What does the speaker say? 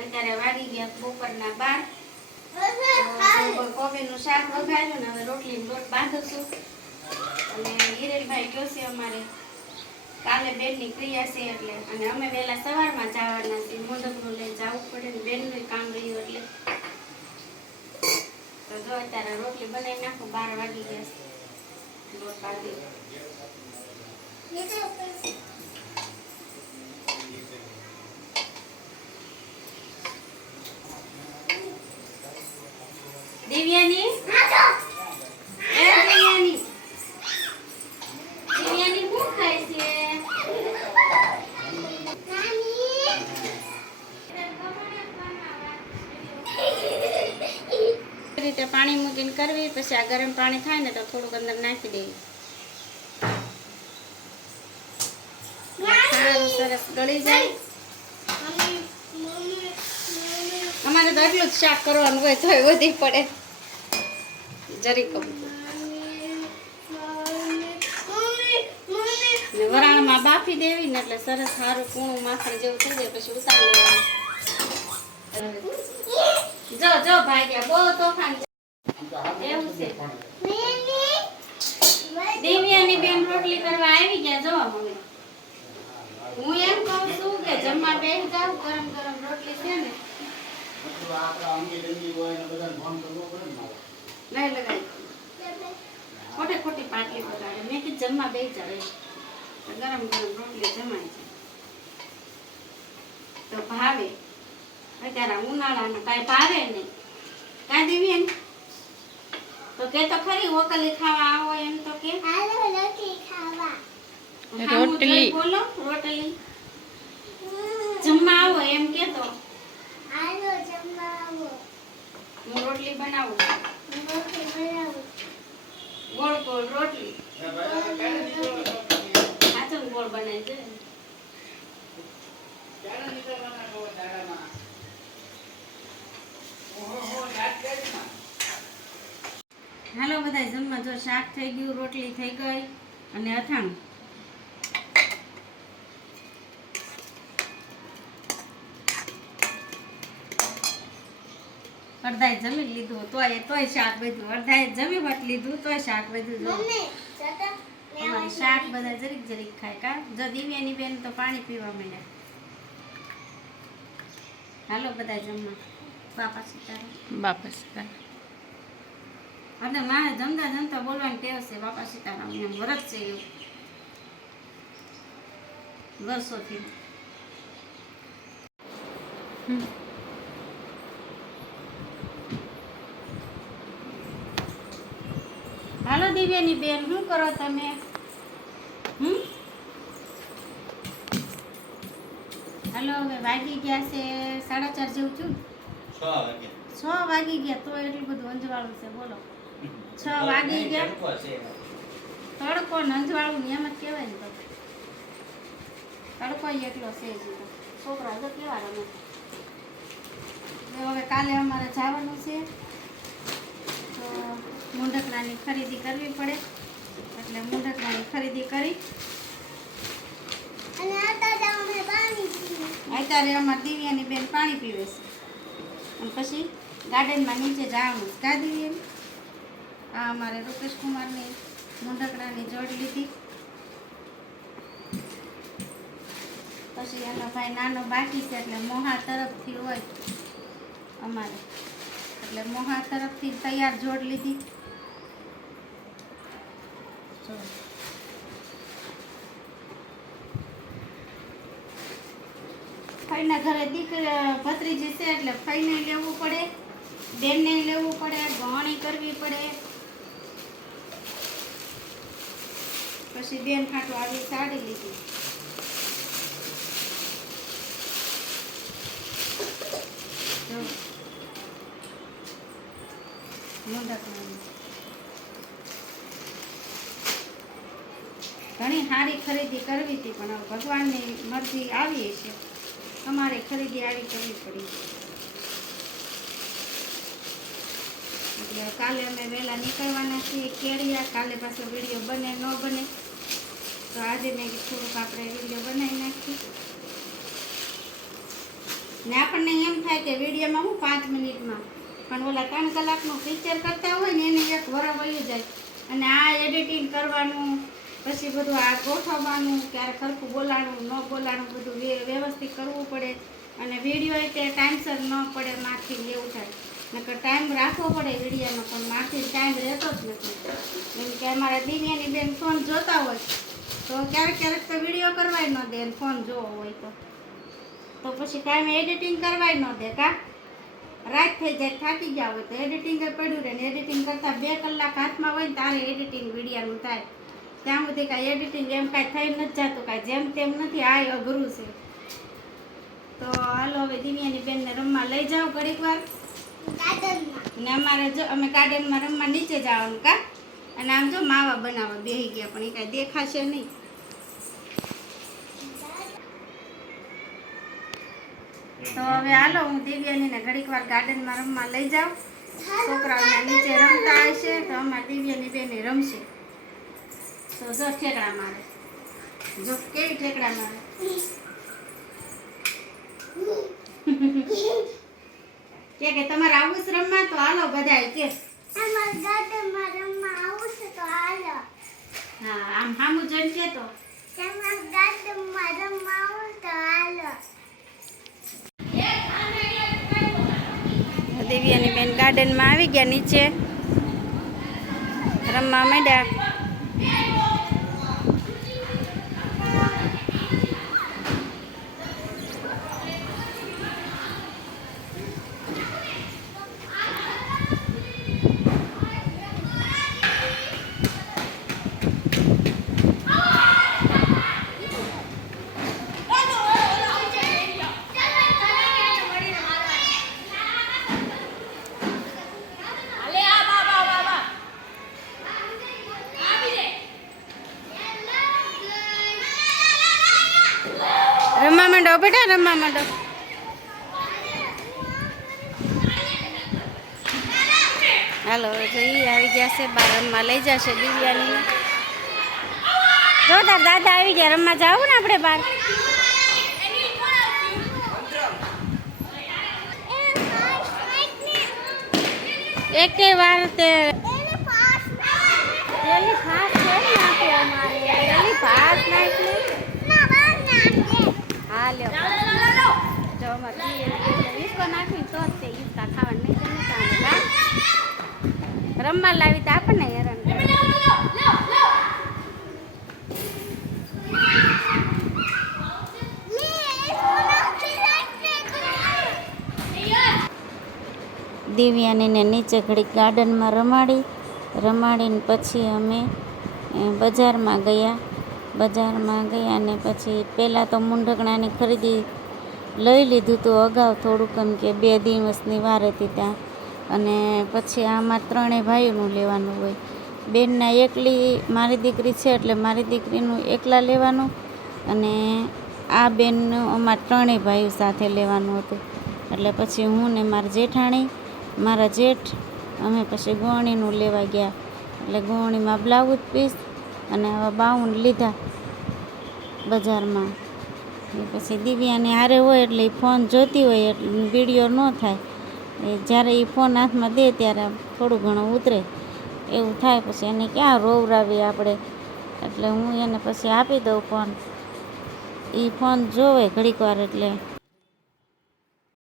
અત્યારે વાગી ગયા બપોરના બાર. કોબીનું શાક વઘાર્યું ને હવે રોટલીનો લોટ બાંધશું અને હિરેનભાઈ કહો છે અમારે કાલે બેનની ક્રિયા છે એટલે. અને અમે વહેલા સવારમાં જવાના છીએ મોદકનું લઈને જવું પડે ને બેનનું કામ રહ્યું એટલે. તો જો અત્યારે રોટલી બનાવી નાખો બાર વાગી ગયા છે. લોટ બાંધી શું ખાય છે? રીતે પાણી મૂકીને કરવી પછી આ ગરમ પાણી થાય ને તો થોડુંક અંદર નાખી દેવી. સરસ ગળી જાય. અમારે તો એટલું જ શાક કરવાનું હોય તો વધી પડે. જરી કહું ને વરાણમાં બાફી દેવી ને એટલે સરસ સારું કૂણું માખણ જેવું થઈ જાય પછી ઉતારી લેવાનું. જો જો ભાગ્યા બહુ તોફાન. એવું છે. દિવ્યાની બેન રોટલી કરવા આવી ગયા જો મમ્મી. હું એમ કહું છું કે જમવા બેસી જાવ ગરમ ગરમ રોટલી છે ને. લઈ ખોટે ખોટી પાટલી બગાડે મેં કીધું જમવા બે તો ગરમ ગરમ રોટલી જમાય છે. તો ભાવે. અત્યારે ઉનાળાનું કાંઈ ભાવે નહીં. કાંઈ દેવી એમ? તો કે તો ખરી ઓકલી ખાવા આવો એમ તો કે. રોટલી. બોલો રોટલી જમવા આવો એમ કે તો હું રોટલી બનાવું છું. ગોળ ગોળ રોટલી સાચો ગોળ બનાવી દે હાલો બધા જમવા જો શાક થઈ ગયું રોટલી થઈ ગઈ અને અથાણું. અડધાએ જમી લીધું તોય તોય શાક બધું અડધાએ જમી વટ લીધું તોય શાક બધું અમારે શાક બધા જરીક જરીક ખાય કા? જો દિવ્યાની બેન તો પાણી પીવા માંડ્યા. હાલો બધા જમવા. બાપા સીતારામ બાપસ અને મારે જમતા જમતા બોલવાની ટેવ છે બાપા સીતારામ એમ વરત છે એવું. વર્ષોથી. હાલો દિવ્યાની બેન શું કરો તમે? હમ? હાલો હવે વાગી ગયા છે સાડા ચાર જેવું છું છ વાગી ગયા તો એટલું બધું અંજવાળું છે બોલો. છ વાગી ગયા. તડકો ને અંજવાળું ને એમ જ કહેવાય ને તો તડકો એટલો છે જ છોકરા તો કેવા રમે. હવે કાલે અમારે જવાનું છે. તો મુંડકડાની ખરીદી કરવી પડે. એટલે મુંડકડાની ખરીદી કરી. અત્યારે અમારે દિવ્યાની બેન પાણી પીવે છે. અને પછી ગાર્ડનમાં નીચે જવાનું છે. કા દિવ્યાની? આ અમારે રૂપેશ કુમારની મુંડકડાની જોડ લીધી. પછી એનો ભાઈ નાનો બાકી છે એટલે મોહા તરફથી હોય અમારે. એટલે મોહા તરફથી તૈયાર જોડ લીધી. ફઈના ઘરે દીકરા ભત્રીજી છે એટલે ફઈને લેવું પડે, બેનને લેવું પડે ગહણી કરવી પડે. પછી બેન ખાટું આવી સાડી લીધી. ઘણી સારી ખરીદી કરવી હતી, પણ ભગવાનની મરજી આવી છે. અમારે ખરીદી આવી કરવી પડી. કાલે અમે વહેલા નીકળવાના છીએ, કેળિયા, કાલે પાછો વીડિયો બને, ન બને. તો આજે મેં થોડુંક આપણે વીડિયો બનાવી નાખીએ. ને આપણને એમ થાય કે વિડીયોમાં હું પાંચ મિનિટમાં, પણ ઓલા ત્રણ કલાકનું પિક્ચર કરતા હોય ને એને એક વર વયું જાય. અને આ એડિટિંગ કરવાનું, પછી બધું આ ગોઠવવાનું ક્યારે ખરખું બોલાણું, ન બોલાણું, બધું વ્યવસ્થિત કરવું પડે. અને વીડિયો તે ટાઈમસર ન પડે માથી લેવું થાય નકર ટાઈમ રાખવો પડે વિડીયોનો, પણ માથી ટાઈમ રહેતો જ નથી. કેમ કે અમારા દિવ્યાની બેન ફોન જોતા હોય. તો ક્યારેક ક્યારેક તો વીડિયો કરવાય ન દે ફોન જોવો હોય તો. તો પછી ટાઈમ એડિટિંગ કરવાય ન દે કા? રાત થઈ જાય થાકી ગયા હોય તો એડિટિંગ પડ્યું રહે ને એડિટિંગ કરતાં બે કલાક હાથમાં હોય ને તારે એડિટિંગ વિડીયાનું થાય. ત્યાં સુધી કાંઈ એડિટિંગ એમ કાંઈ થઈ નથી જતું કાંઈ જેમ તેમ નથી આ અઘરું છે. તો હાલો હવે દિવ્યાની બેનને રમવા લઈ જાઓ ઘડીક વાર. ને અમારે જો અમે ગાર્ડનમાં રમવા નીચે જવાનું કા? અને આમ જો માવા બનાવવા બેહી ગયા, પણ એ કાંઈ દેખાશે નહીં. તો હવે હાલો, હું દિવ્યાનીને ઘડીક વાર ગાર્ડનમાં રમવા લઈ જાઉં. છોકરાઓને નીચે રમતા હશે તો અમારા દિવ્યાની બેને રમશે. તો જો ઠેકડા મારે. જો કેવી ઠેકડા મારે. કે તમારે આવું જ રમવા તો હાલો, બધાય કે. આમ હામું જોઈને કે તો દેવિયાની બેન ગાર્ડનમાં આવી ગયા નીચે. રમવા માંડ્યા રમવા માંડો બેટા રમવા માંડો હાલો જઈ આવી ગયા છે બાર રમવા લઈ જશે દિવ્યાની જો તાર દાદા આવી ગયા રમવા જાવું ને આપણે બાર એક વાર તે પેલી ફાસ છે ને આપે અમારે પેલી ફાસ નાખી. હા લ્યો જો અમારે ઈસકો નાખી તો જ તે ઈસકા ખાવા નહીં તો રમવા લાવી તો આપણને હેરાન કરે. દિવ્યાનીને નીચે ઘડીક ગાર્ડનમાં રમાડી. રમાડીને પછી અમે બજારમાં ગયા. બજારમાં ગયા ને પછી પહેલાં તો મૂંઢકણાની ખરીદી લઈ લીધું હતું અગાઉ થોડુંક એમ કે બે દિવસની વાર હતી ત્યાં. અને પછી આમાં ત્રણેય ભાઈઓનું લેવાનું હોય. બેનના એકલી મારી દીકરી છે એટલે મારી દીકરીનું એકલા લેવાનું અને આ બેનનું અમારા ત્રણેય ભાઈઓ સાથે લેવાનું હતું. એટલે પછી હું ને મારા જેઠાણી, મારા જેઠ, અમે પછી ગોણીનું લેવા ગયા. એટલે ગોણીમાં બ્લાઉઝ પીસ અને આવા બાઉન લીધા બજારમાં. એ પછી દિવ્યાને હારે હોય એટલે એ ફોન જોતી હોય એટલે વીડિયો ન થાય. એ જ્યારે એ ફોન હાથમાં દે ત્યારે થોડું ઘણું ઉતરે. એવું થાય પછી એને ક્યાં રોવરાવીએ આપણે? એટલે હું એને પછી આપી દઉં ફોન. એ ફોન જોવે ઘડીક વાર એટલે.